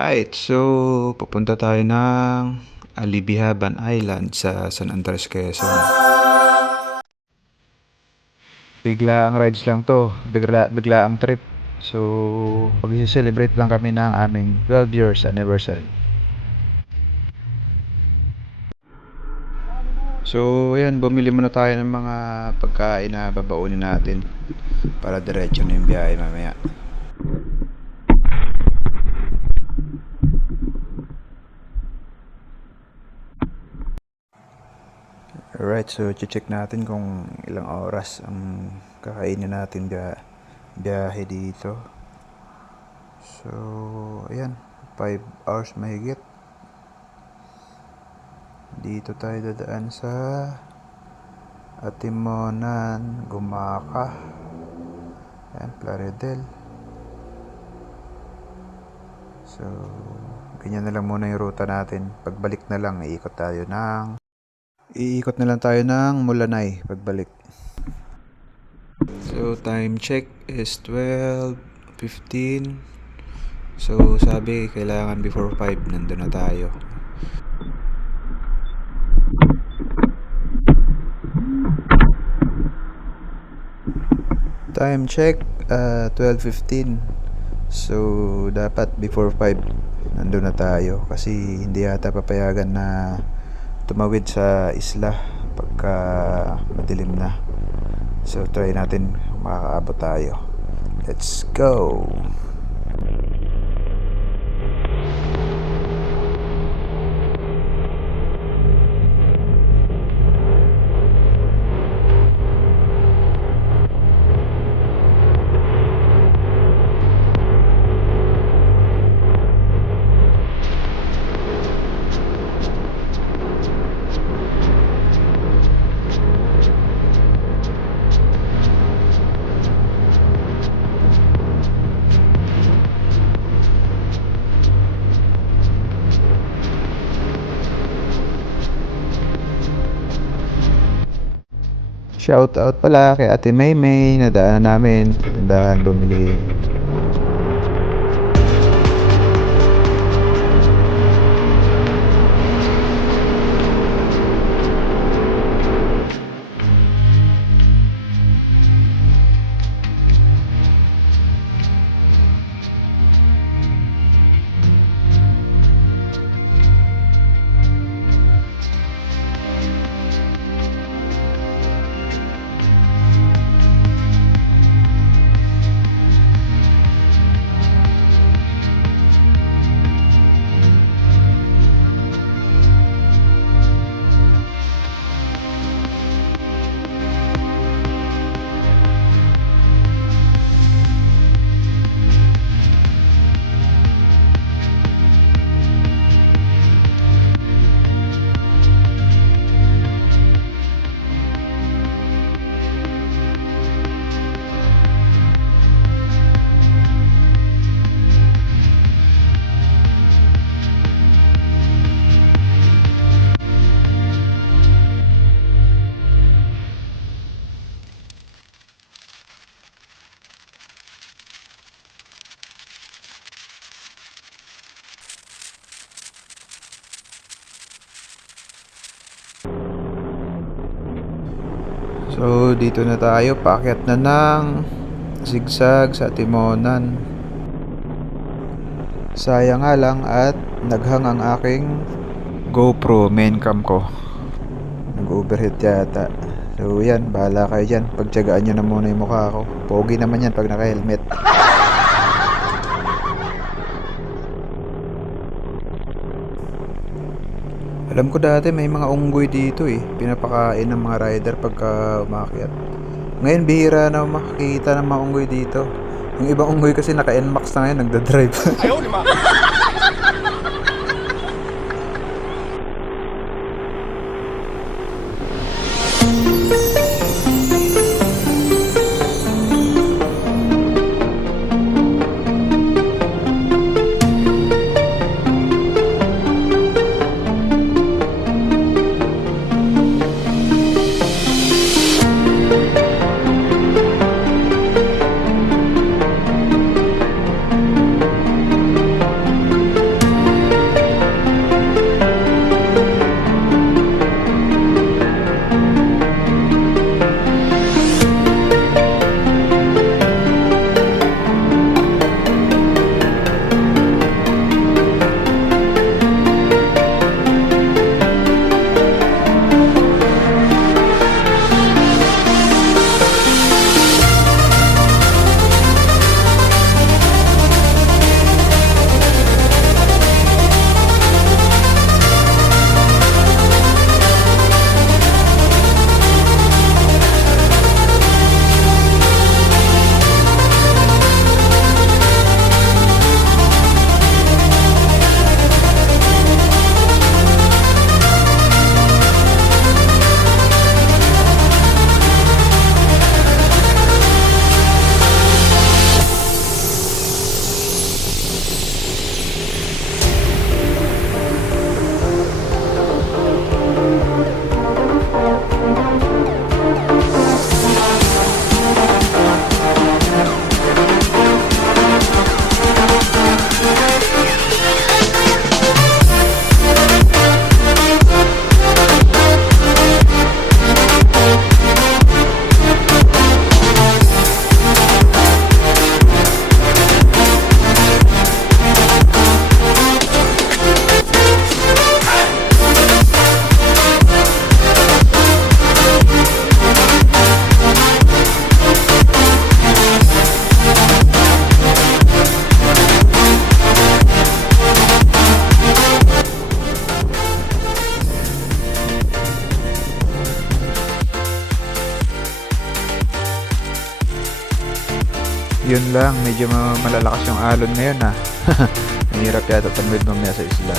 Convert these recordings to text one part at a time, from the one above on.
Alright, so pupunta tayo ng Alibihaban Island sa San Andres, Quezon. Bigla ang rides lang to, bigla ang trip. So, mag-celebrate lang kami ng aming 12 years anniversary. So, ayan, bumili muna tayo ng mga pagkain na babaunin natin para diretso na yung biyahe mamaya. Alright, so check natin kung ilang oras ang kakainin natin biyahe dito. So, ayan, 5 hours mahigit. Dito tayo dadaan sa Atimonan, Gumaka, ayan, Plaridel. So, ganyan na lang muna yung ruta natin. Pagbalik na lang, iikot na lang tayo ng Mulanay pagbalik. So time check is 12:15. So sabi kailangan before 5 nandun na tayo. Time check 12:15. So dapat before 5 nandun na tayo kasi hindi yata papayagan na tumawid sa isla pagka madilim na. So try natin makakaabot tayo. Let's go. Shout out pala kay Ate Maymay, nadaanan namin, tindahan bumili. So dito na tayo, paakyat na ng zigzag sa Timonan. Sayang nga lang at naghang ang aking GoPro main cam ko. Nag-overheat yata. So yan, bahala kayo dyan. Pagtyagaan nyo na muna yung mukha ko. Pogi naman yan pag naka-helmet. Alam ko dati may mga unggoy dito pinapakain ng mga rider pagka umakyat. Ngayon bihira na makikita ng mga unggoy dito. Yung ibang unggoy kasi naka-NMAX na ngayon, nagdadrive. Ayaw naman! Yun lang, medyo malalakas yung alon ngayon ha. Mahirap yata tumawid mamaya sa isla.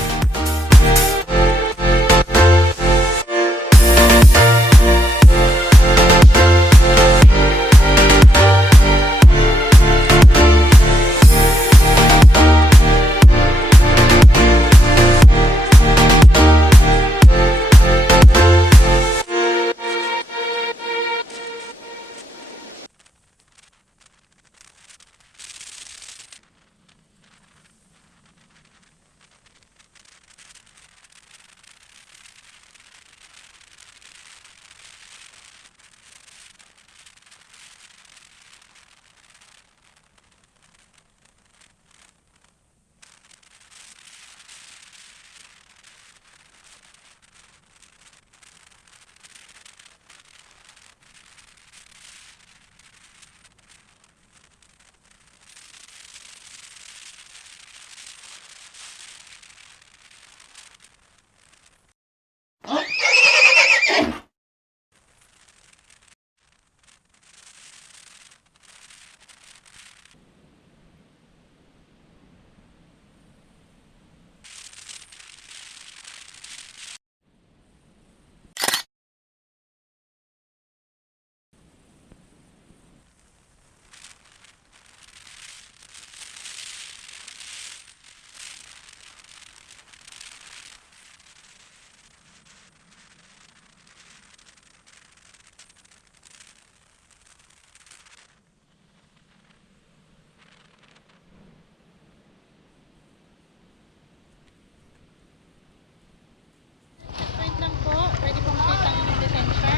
Wait lang po, pwede po makita ang inyong lisensya?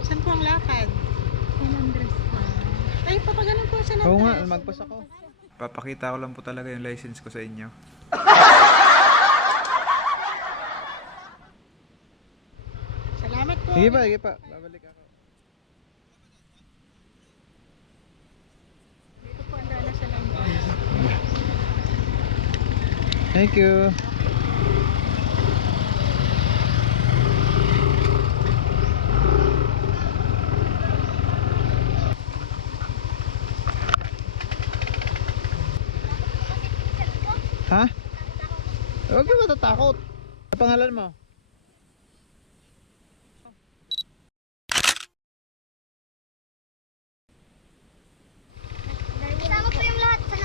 Saan po ang lakad? San Andres pa. Ay, papaganon po sa San Andres. Oo nga, magpas ako. Papakita ko lang po talaga yung license ko sa inyo. Salamat po. Sige pa. Babalik ako. Dito po ang dala sa Andres. Thank you. Ha? Huwag ka matatakot. Ano pangalan mo?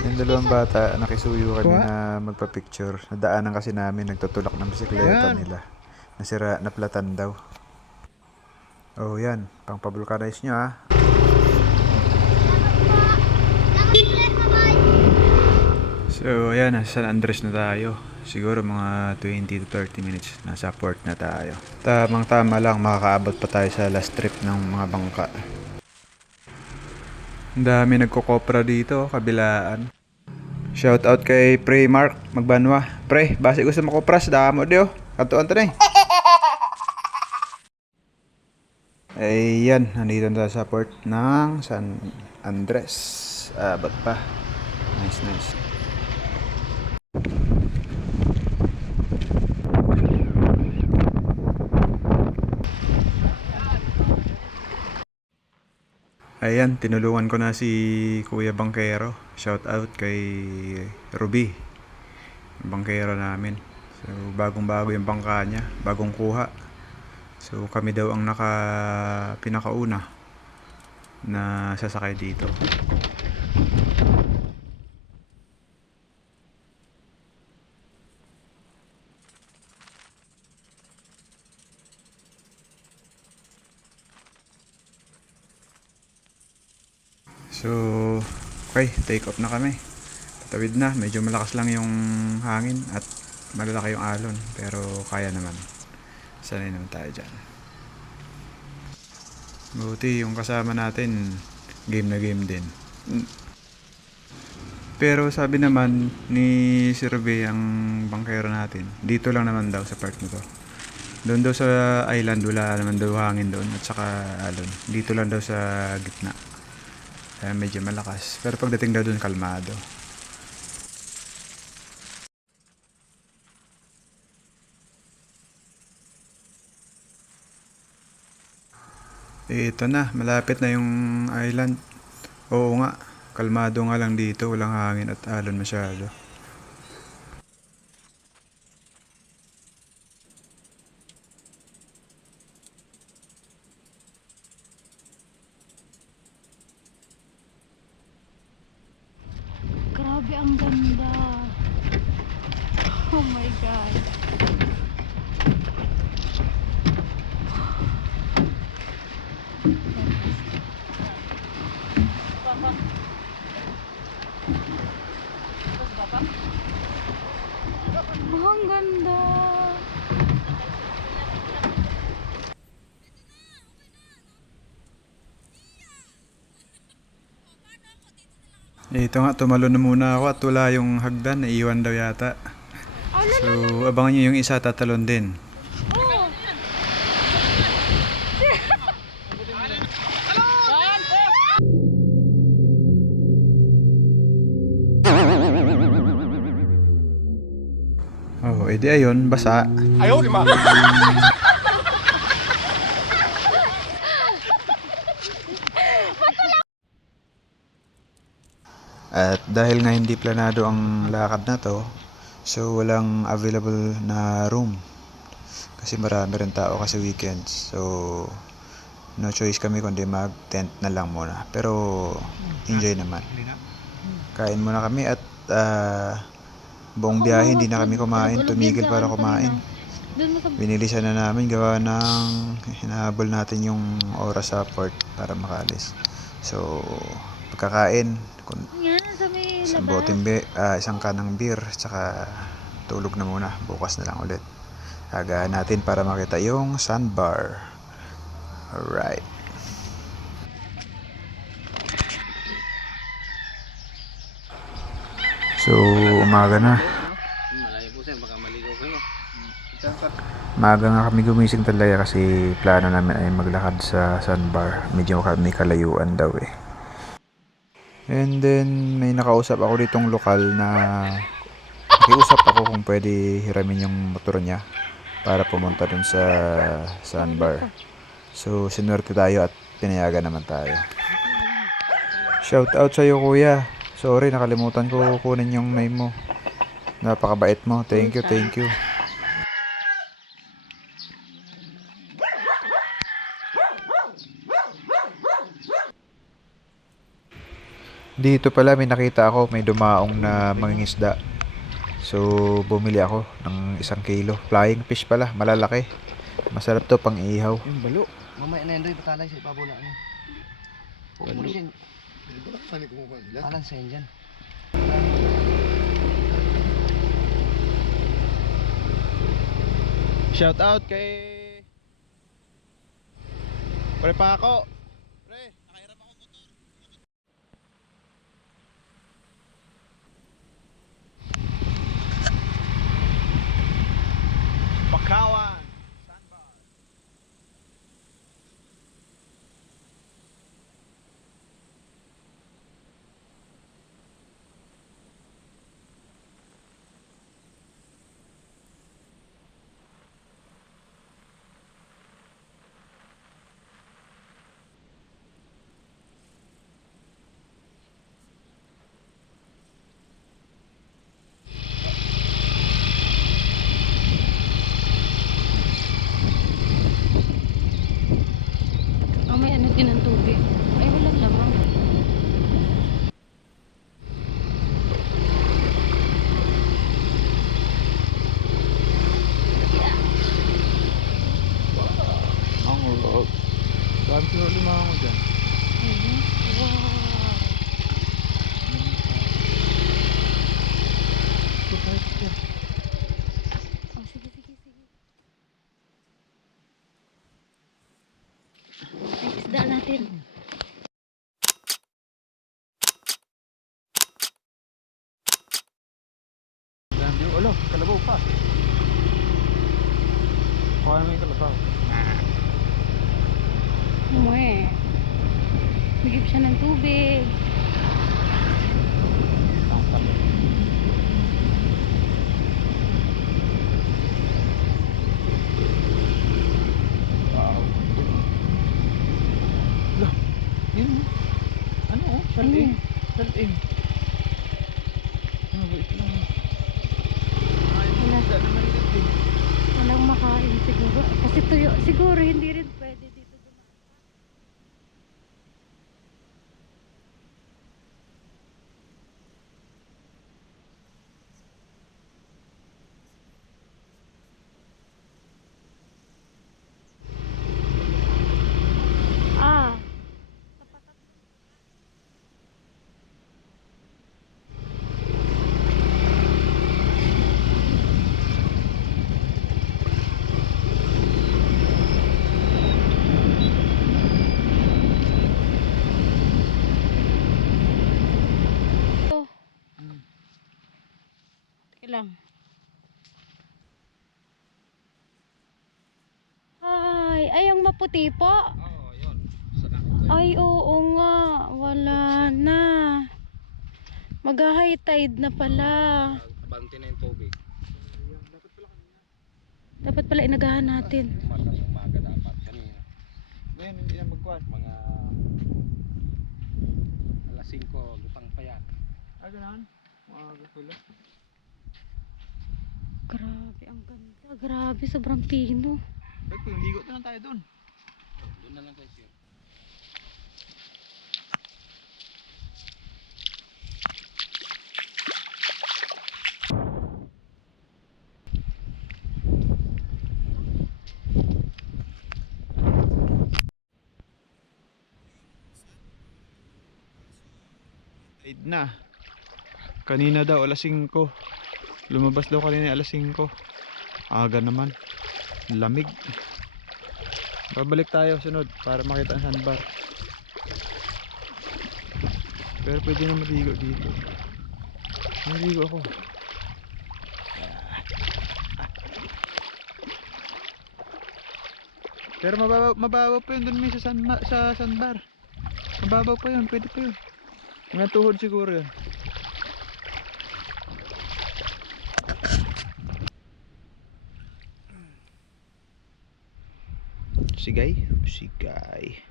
Yung dalawang bata, nakisuyo kami na magpa-picture. Nadaanan kasi namin, nagtutulak ng bisikleta nila. Nasira, naplatan daw. Oh, yan. Pang pabulkanize nyo ha. So, ayan, nasa San Andres na tayo. Siguro mga 20 to 30 minutes. Nasa port na tayo. Tamang-tama lang, makakaabot pa tayo sa last trip ng mga bangka. Ang dami nagkokopra dito, kabilaan. Shout out kay Pre Mark Magbanwa. Pre, base gusto mo kopras, damo dio. Katuan to na eh. Ayan, nandito na sa port ng San Andres. Abot pa. Nice, nice. Ayan, tinulungan ko na si Kuya Bangkero. Shout out kay Ruby. Yung bangkero namin. So, bagong-bago yung bangka niya. Bagong kuha. So, kami daw ang pinakauna na sasakay dito. So, okay, take off na kami. Tatawid na, medyo malakas lang yung hangin at malalaki yung alon, pero kaya naman. Sanay naman tayo dyan. Buti yung kasama natin, game na game din. Pero sabi naman ni Sir B, ang bangkero natin, dito lang naman daw sa part na to. Doon daw sa island, wala naman daw hangin doon at saka alon. Dito lang daw sa gitna. Kaya medyo malakas. Pero pagdating daw doon, kalmado. Ito na, malapit na yung island. Oo nga, kalmado nga lang dito, walang hangin at alon masyado. Grabe, ang ganda. Oh my God. Oh, ang ganda. Ito nga, tumalon na muna ako at wala yung hagdan, naiwan daw yata. So, abangan nyo yung isa, tatalon din. Oh. Oh, edi ayun, basa. At dahil nga hindi planado ang lakad na to, so walang available na room. Kasi marami rin tao kasi weekends. So, no choice kami kundi mag-tent na lang muna. Pero, enjoy naman. Kain muna kami at buong biyahe hindi na kami kumain. Tumigil para kumain. Doon mo sa Binilisan na namin gawa ng hinahabol natin yung oras sa port para makalis. So, pagkakain, yan, sa may isang labas. isang kanang beer, tsaka tulog na muna. Bukas na lang ulit. Agahan natin para makita yung sandbar. Alright. So, umaga na. Maaga nga kami gumising talaga kasi plano namin ay maglakad sa sandbar. Medyo may kalayuan daw eh. And then, may nakausap ako ditong lokal na nakiusap ako kung pwede hiramin yung motor niya para pumunta dun sa sandbar. So, sinwerte tayo at pinayagan naman tayo. Shout out sa'yo kuya. Sorry, nakalimutan ko kunin yung name mo. Napakabait mo. Thank you, thank you. Dito pala may nakita ako, may dumaong na mangingisda. So, bumili ako ng 1 kilo. Flying fish pala, malalaki. Masarap to pang ihaw. Yung balo. Mamaya na yun rin, patalay sa ibabaw na ano. Huwag mo rin. Alan sa yun dyan. Shout out kay Pre Paco. Pre, nakahiram ako motor. Pakawan. Sandbar. Oh, may ano din ang tubig. Ay, walang lamang. Ang road. Sabi ko lima ako dyan. Wow. Oh, sige, sige, sige. Ay, isda natin. Dami yung ulo, kalabaw pa. Kuha namin yung kalabaw. Umuwi. Bigyan siya ng tubig. Wow. Loh, yun. Ano oh? Ang Kasi tuyo, siguro hindi rin pwede dito dumaan. Ah. Ito. Teka lang. Ay, ang maputi po. Oo, yun. Ay, oo nga. Wala na. Mag-high tide na pala. Abante na yung tubig. Dapat pala inagahan natin. Umaga dapat. Kanina. Ngayon, hindi na magkuhan. Mga alas 5, lutang pa yan. Gano'n? Maaga pala. Grabe, ang ganda. Grabe, sobrang pino. Ba't kung ligo na lang tayo doon? Doon na lang tayo siya. Tide na. Kanina daw alas 5. Lumabas daw kanina alas 5. Aga naman. Lamig. Babalik tayo sunod para makita ang sandbar. Pero pwede na maligo dito. Maligo ako. Pero mababaw pa yun dun may sa sandbar. Mababaw pa yun, pwede pa yun. Mga tuhod siguro yun. Sigay? Sigay.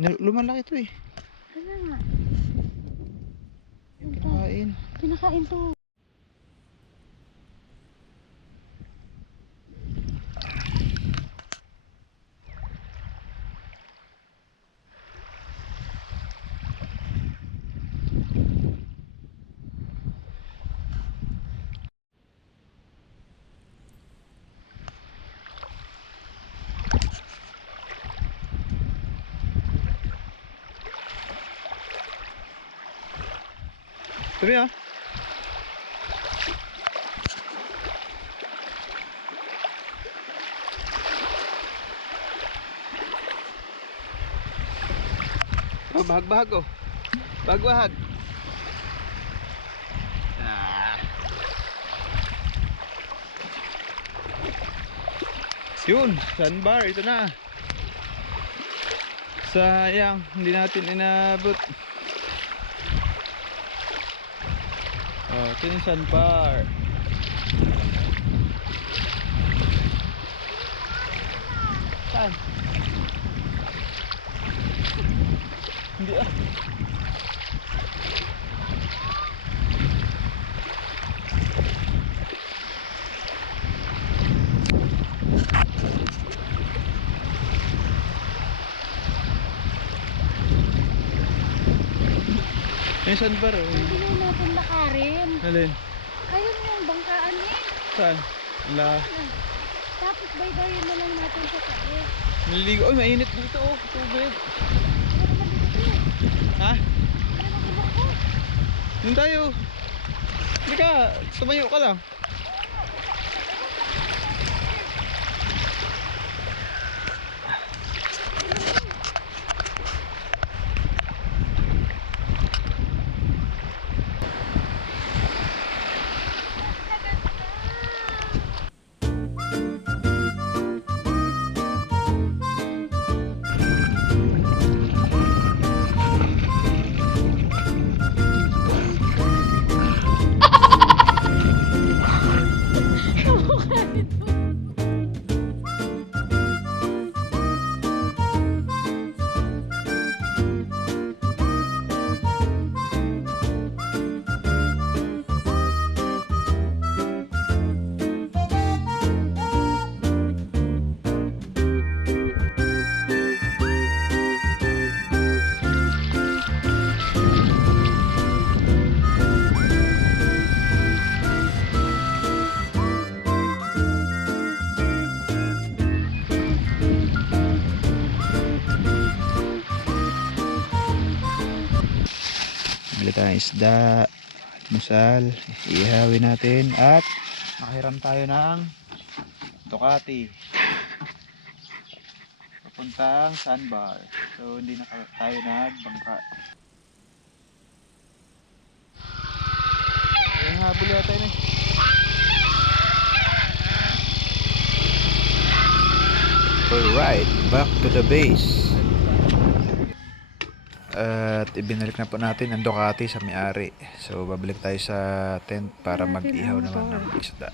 Lumalaki ito eh. Ano nga? Yung kinakain. Kinakain to. Sabi ah. Oh, bahag-bahag oh. Bahag-bahag. Ah. Yun, sandbar, ito na. Sayang, hindi natin inabot. Oh, ito yung sandbar. Saan? Hindi ah. Yung sandbar oh. Hindi na natin lakarin. Alin? Ayun yung bangkaan eh. Saan? Wala. Tapos baybayin na lang natin sa tabi. Naliligo. Ay, mainit dito oh. Tubig. Ano naman dito eh? Ha? Ano naman ilok ko? Doon tayo. Hindi ka. Tumayo ka lang. bili tayong isda, musal, ihawin natin at makahiram tayo ng Ducati papuntang Sandbar. So hindi na tayo nagbangka. Yung habol yata yun eh. Alright, back to the base. At ibinalik na po natin ang Ducati sa may-ari. So babalik tayo sa tent para mag-ihaw naman ng isda.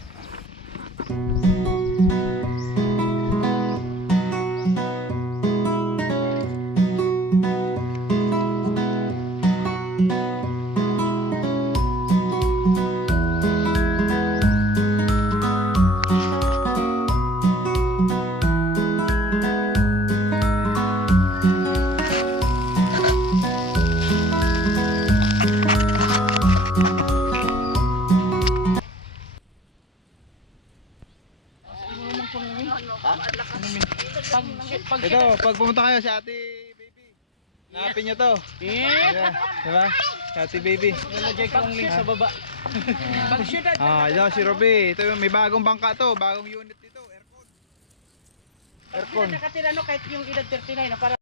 Ito, pag pumunta kayo sa ate baby, hanapin nyo to. Yeah. Diba? Sa ate baby. Nalagay ko ang link sa baba. Ito si Roby. Ito yung may bagong bangka to, bagong unit dito, aircon. Aircon. Nakatira no kahit yung edad 39 na para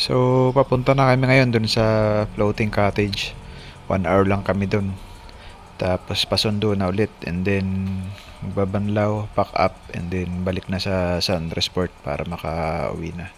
So, papunta na kami ngayon dun sa floating cottage. 1 hour lang kami dun. Tapos pasundo na ulit and then magbabanlaw, pack up and then balik na sa Sandres Port para makauwi na.